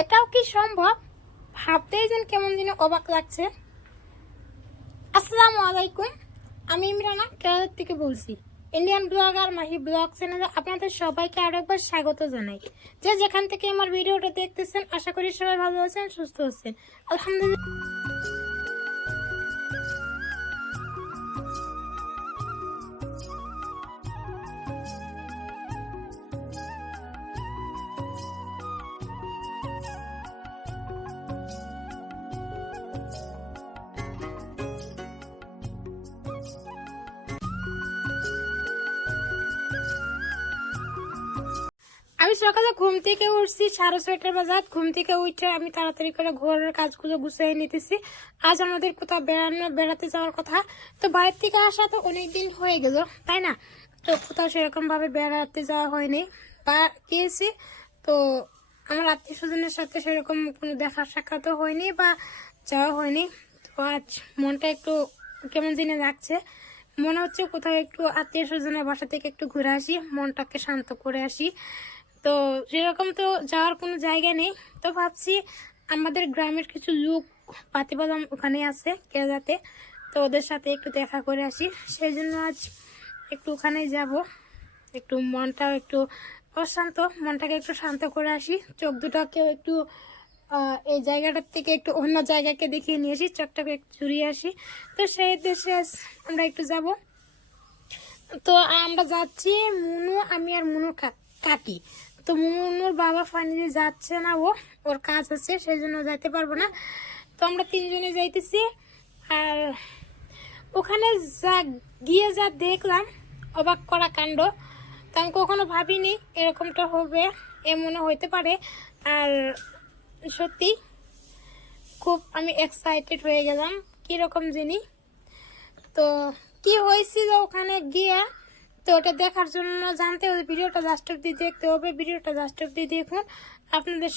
এটাও কি সম্ভব? ভাবতেই যেন কেমন যেন অবাক লাগছে। আসসালামু আলাইকুম, আমি ইমরানা কেরালার থেকে বলছি। ইন্ডিয়ান ব্লগার মাহি ব্লগ চ্যানেলে আপনাদের সবাইকে আরও একবার স্বাগত জানাই। যে যেখান থেকে আমার ভিডিওটা দেখতেছেন, আশা করি সবাই ভালো আছেন, সুস্থ আছেন। আলহামদুলিল্লাহ। সকালে ঘুম থেকে উঠছি সাড়ে ছয়টার বাজার ঘুম থেকে উঠে আমি তাড়াতাড়ি করে ঘরের কাজগুলো গুছিয়ে নিতেছি। আজ আমাদের কোথাও বেড়ানো, বেড়াতে যাওয়ার কথা। তো বাইরের থেকে আসা তো অনেক দিন হয়ে গেল, তাই না? তো কোথাও সেরকম ভাবে বেড়াতে যাওয়া হয়নি। বা গিয়েছি, তো আমার আত্মীয় স্বজনের সাথে সেরকম কোনো দেখা সাক্ষাৎও হয়নি বা যাওয়া হয়নি। তো আজ মনটা একটু কেমন জিনে লাগছে। মনে হচ্ছে কোথাও একটু আত্মীয় স্বজনের বাসা থেকে একটু ঘুরে আসি, মনটাকে শান্ত করে আসি। তো সেরকম তো যাওয়ার কোনো জায়গা নেই। তো ভাবছি আমাদের গ্রামের কিছু লোক পাতিবাদাম ওখানে আছে কেরালাতে। তো ওদের সাথে একটু দেখা করে আসি। সেই জন্য আজ একটু ওখানে যাব। একটু মনটাও একটু অশান্ত, মনটাকে একটু শান্ত করে আসি। চোখ দুটাকেও একটু এই জায়গাটার থেকে একটু অন্য জায়গাকে দেখিয়ে নিয়ে আসি, চোখটাকে একটু চুরিয়ে আসি। তো সেই দেশে আজ আমরা একটু যাব। তো আমরা যাচ্ছি মুনু, আমি আর মুনু কা- কাকি। তো মুনুর বাবা ফাইনালি যাচ্ছে না ও, ওর কাজ আছে সেই জন্য যাইতে পারব না। তো আমরা তিনজনে যাইতেছি, আর ওখানে যা, গিয়ে যা দেখলাম, অবাক করা কাণ্ড। তা আমি কখনো ভাবিনি এরকমটা হবে এ মনে হইতে পারে। আর সত্যি খুব আমি এক্সাইটেড হয়ে গেলাম, কীরকম জিনিস তো কি হয়েছিল ওখানে গিয়ে তো ওটা দেখার জন্য জানতে হবে ভিডিওটা লাস্ট অব্দি দেখতে হবে। ভিডিওটা লাস্ট অব্দি দেখুন। আপনাদের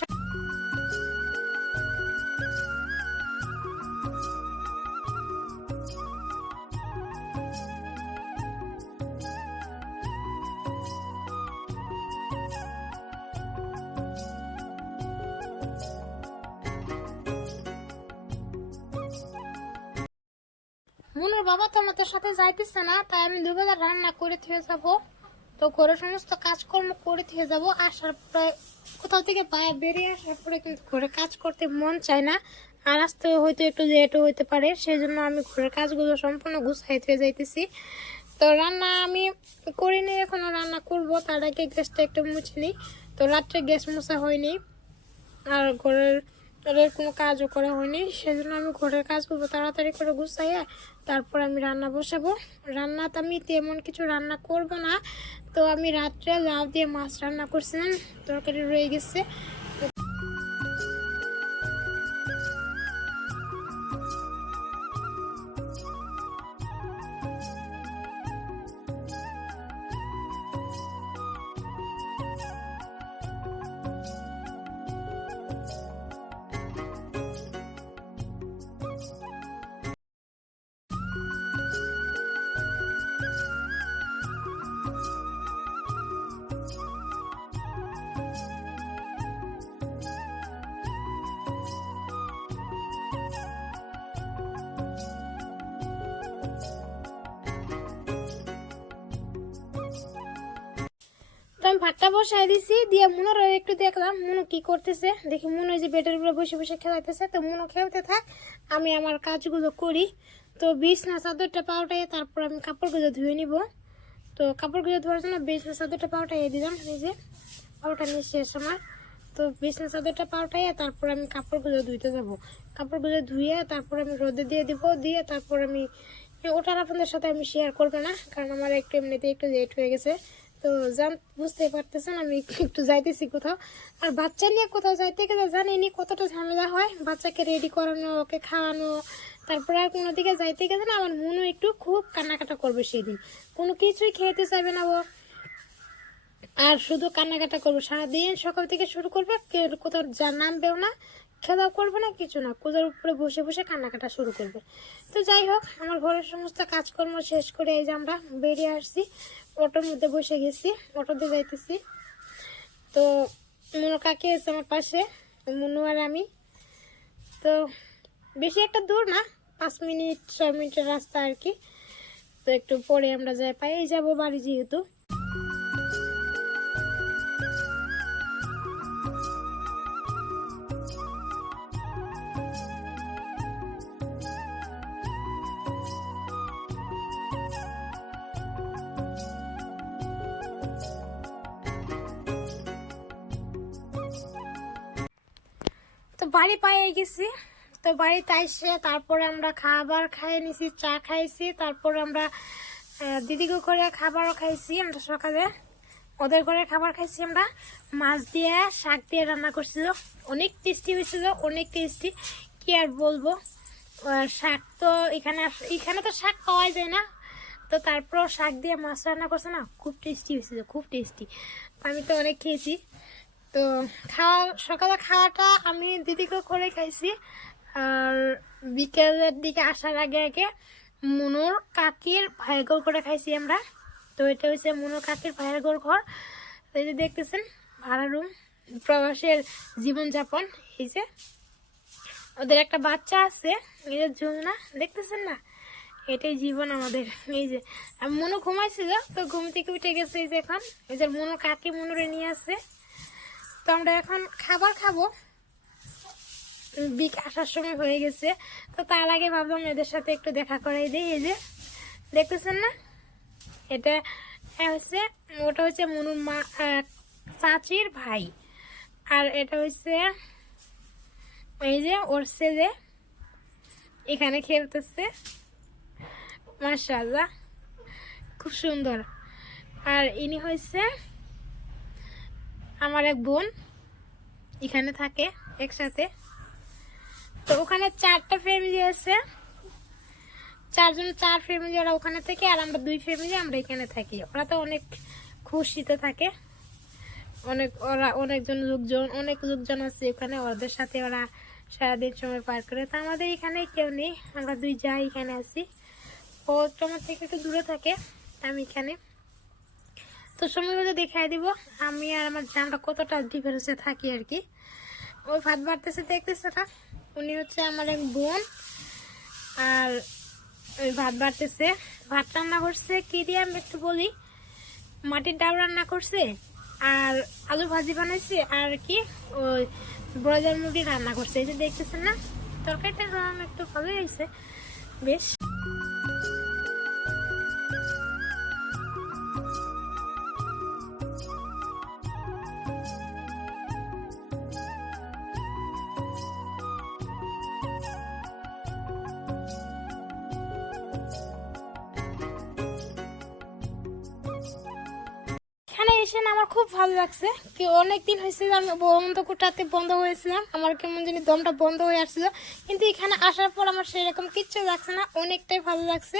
মনুর বাবা তো আমাদের সাথে যাইতেছে না, তাই আমি দুবেলা রান্না করে থেকে যাব। তো ঘরের সমস্ত কাজকর্ম করে থেকে যাব, আসার পরে কোথাও থেকে বাইরে বেরিয়ে আসার পরে কিন্তু ঘরে কাজ করতে মন চায় না। আর আসতে হয়তো একটু লেটও হইতে পারে সেই জন্য আমি ঘরের কাজগুলো সম্পূর্ণ গুছাই থেকে যাইতেছি। তো রান্না আমি করিনি এখনও রান্না করব, তার আগে গ্যাসটা একটু মুছে নিই। তো রাত্রে গ্যাস মোছা হয়নি, আর ঘরের ঘরের কোনো কাজও করা হয়নি। সেজন্য আমি ঘরের কাজ করব, তাড়াতাড়ি করে গুছাইয়া তারপর আমি রান্না বসাবো। রান্না তো আমি তেমন কিছু রান্না করব না। তো আমি রাত্রে লাউ দিয়ে মাছ রান্না করছিলাম, তরকারি রয়ে গেছে। আমি ভাতটা বসাই দিছি, দিয়ে মুনোর একটু দেখলাম, মুনো কি করতেছে। দেখি মুনো যে বেডের উপরে বসে বসে খেলাইতেছে, তো মুনো খেলতে থাক, আমি আমার কাজগুলো করি। তো বিছনা, চাদরটা পাউটাই তারপর আমি কাপড়গুলো ধুয়ে নিব। তো কাপড়গুলো ধোয়ার জন্য বিছনা, চাদরটা পাউটাই দিলাম যে পাউটা নিয়ে শেষ আমার তো বিছনা, চাদরটা পাউটাইয়া তারপর আমি কাপড়গুলো ধুইতে যাব। কাপড়গুলো ধুয়ে তারপর আমি রোদে দিয়ে দিব, দিয়ে তারপর আমি, ওটার আপনাদের সাথে আমি শেয়ার করব না, কারণ আমার একটু এমনিতে একটু লেট হয়ে গেছে। তো জান, বুঝতে পারতেছেন, আমি একটু যাইতেছি কোথাও। আর বাচ্চা নিয়ে কোথাও যাইতে গেলে জানিনি কতটা ঝামেলা হয়। বাচ্চাকে রেডি করানো, ওকে খাওয়ানো, তারপরে আর কোনো দিকে যাইতে গেলে না আমার মনও একটু খুব কান্নাকাটা করবে সেদিন। কোনো কিছুই খেতে চাইবে না ও। আর শুধু কান্নাকাটা করব। সারাদিন সকাল থেকে শুরু করবে কোথাও যা নামবেও না, খেলাও করবে না, কিছু না। কোথার উপরে বসে বসে কান্নাকাটা শুরু করবে। তো যাই হোক, আমার ঘরের সমস্ত কাজকর্ম শেষ করে এই যে আমরা বেরিয়ে আসছি। অটোর মধ্যে বসে গেছি অটোতে যাইতেছি। তো মনো কাকে আছে আমার পাশে, মনু আর আমি। তো বেশি একটা দূর না, পাঁচ মিনিট, ছয় মিনিটের রাস্তা আর কি। তো একটু পরে আমরা যাই পাই যাব বাড়ি যেহেতু। বাড়ি পায়ে গেছি। তো বাড়িতে এসে তারপরে আমরা খাবার খাইয়ে নিছি, চা খাইছি। তারপরে আমরা দিদিকে করে খাবারও খাইছি আমরা সকালে। ওদের ঘরে খাবার খাইছি আমরা। মাছ দিয়ে, শাক দিয়ে রান্না করছিল। অনেক টেস্টি হয়েছিল, অনেক টেস্টি কি আর বলব? শাক তো এখানে এখানে তো শাক পাওয়াই যায় না। তো তারপর শাক দিয়ে মাছ রান্না করছে না, খুব টেস্টি হয়েছিল, খুব টেস্টি আমি তো অনেক খেয়েছি। তো খাওয়া, সকালে খাওয়াটা আমি দিদিকে করে খাইছি। আর বিকেলের দিকে আসার আগে আগে মুনুর কাকির ভাইয়ের ঘর করে খাইছি আমরা। তো এটা হচ্ছে মুনুর কাকির ভাইয়ের ঘর ঘর। এই যে দেখতেছেন, ভাড়া রুম, প্রবাসের জীবনযাপন, এই যে। ওদের একটা বাচ্চা আছে, এই যে যমুনা, দেখতেছেন না? এটাই জীবন আমাদের, এই যে। মনু ঘুমাইছিল, তো ঘুম থেকে উঠে গেছে এই যে এখন। এই যে মনু কাকি মনুরে নিয়ে আসছে। তো আমরা এখন খাবার খাব। বিক আসার সময় হয়ে গেছে। তো তার আগে ভাবলাম এদের সাথে একটু দেখা করাই দিই। এই যে, দেখতেছেন না? এটা হচ্ছে, ওটা হচ্ছে মনুর মা চাচির ভাই। আর এটা হচ্ছে, এই যে ওর ছেলে। এখানে খেলতেছে। মাশাআল্লাহ, খুব সুন্দর। আর ইনি হয়েছে আমার এক বোন এখানে থাকে একসাথে। তো ওখানে চারটা ফ্যামিলি আছে। চারজন চার ফ্যামিলি ওরা ওখানে থাকে আর আমরা দুই ফ্যামিলি আমরা এখানে থাকি। ওরা তো অনেক খুশিতে থাকে। অনেক ওরা অনেকজন লোকজন, অনেক লোকজন আছে ওখানে। ওদের সাথে ওরা সারাদিন সময় পার করে। তো আমাদের এখানে কেউ নেই। আমরা দুই যাই এখানে আছি। ও আমার থেকে একটু দূরে থাকে। আমি এখানে। তো সময়গুলো দেখাই দিব। আমি আর আমার জানটা কতটা ডিফারেন্সে থাকি আর কি। ওই ভাত বাড়তেছে, দেখতেছে না। উনি হচ্ছে আমার এক বোন। আর ওই ভাত বাড়তেছে। ভাত রান্না করছে, কি দিয়ে আমি একটু বলি। মাটির ডাল রান্না করছে, আর আলু ভাজি বানাইছে, আর কি ওই ব্রয়লার মুরগি রান্না করছে। এই যে দেখতেছেন না তরকারিটা একটু ভালোই হয়েছে। বেশ। এখানে আমার খুব ভালো লাগছে। কি অনেক দিন হয়েছে যে আমি বন্ধ কোটাতে বন্ধ হয়েছিলাম। আমার কেমন জানি দমটা বন্ধ হয়ে আসছিল। কিন্তু এখানে আসার পর আমার সেরকম কিচ্ছু লাগছে না, অনেকটাই ভালো লাগছে।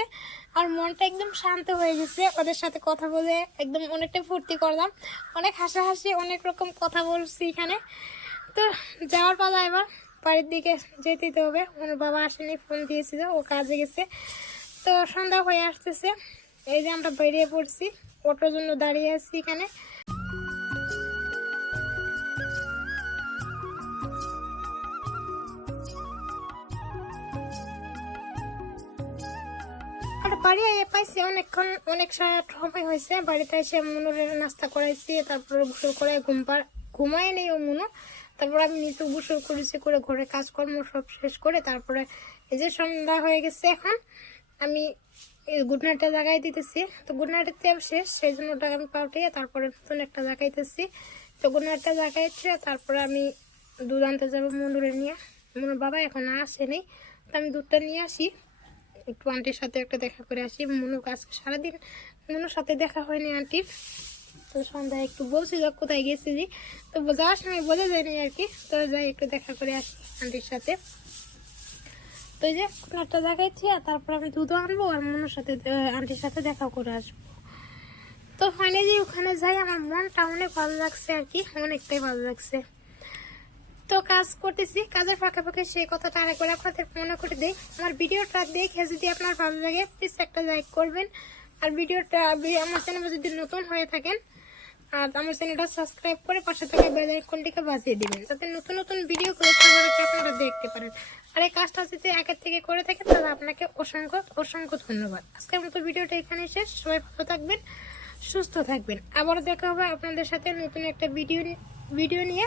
আর মনটা একদম শান্ত হয়ে গেছে। ওদের সাথে কথা বলে একদম অনেকটাই ফুর্তি করলাম। অনেক হাসাহাসি, অনেক রকম কথা বলছি এখানে। তো যাওয়ার পালা এবার। বাড়ির দিকে যেতে হবে। ওর বাবা আসেনি, ফোন দিয়েছিল, ও কাজে গেছে। তো সন্ধ্যা হয়ে আসতেছে। এই যে আমরা বেরিয়ে পড়ছি। অটোর জন্য দাঁড়িয়ে আছি এখানে। বাড়ি পাইছি, অনেকক্ষণ অনেক সময় হয়েছে। বাড়িতে এসে মনুরের নাস্তা করাইছি, তারপরে গোসল করে ঘুম পার ঘুমায় নেই ও মনু। তারপর আমি নিজে গোসল করেছি, করে ঘরে কাজকর্ম সব শেষ করে, তারপরে এই যে সন্ধ্যা হয়ে গেছে এখন, আমি গুড নাইটটা জাগাই দিতেছি। তো গুড নাইটের তেল শেষ, সেই জন্য ওটাকে আমি পাল্টিয়ে তারপরে নতুন একটা জাগাইতেছি। তো গুড নাইটটা জাগাইছে তারপরে আমি দুধ আনতে যাব মনুরে নিয়ে। মনুর বাবা এখন আসেনি তো আমি দুধটা নিয়ে আসি। একটু আন্টির সাথে একটা দেখা করে আসি। মনু আজকে সারাদিন মনুর সাথে দেখা হয়নি আন্টির তো সন্ধ্যায় একটু বলছিল, কোথায় গেছিলি? তো যাওয়ার সময় বলে যায়নি আর কি। তো যাই, একটু দেখা করে আসি আন্টির সাথে। তো এই যে একটা দেখাচ্ছি আর তারপর আমি দুধও আনব আর মনুর সাথে আন্টির সাথে দেখা করে আসব। তো ফাইনালি ওখানে যাই, আমার মনটা অনেক ভালো লাগছে আর কি, অনেকটাই ভালো লাগছে। তো কাজ করতেছি, কাজের ফাঁকে ফাঁকে সেই কথাটা আরেকবার আপনাদের মনে করে দিই। আমার ভিডিওটা দেখে যদি আপনার ভালো লাগে প্লিজ একটা লাইক করবেন। আর ভিডিওটা, আমার চ্যানেলে যদি নতুন হয়ে থাকেন আর আমার চ্যানেলটা সাবস্ক্রাইব করে পাশে থেকে বেল আইকনটিকে বাজিয়ে দিবেন, যাতে নতুন নতুন ভিডিও আগে আপনারা দেখতে পারেন। আর এই কাজটা যদি একের থেকে করে থাকেন, তাহলে আপনাকে অসংখ্য অসংখ্য ধন্যবাদ। আজকের মতো ভিডিওটা এখানে শেষ। সবাই ভালো থাকবেন, সুস্থ থাকবেন। আবারও দেখা হবে আপনাদের সাথে নতুন একটা ভিডিও ভিডিও নিয়ে।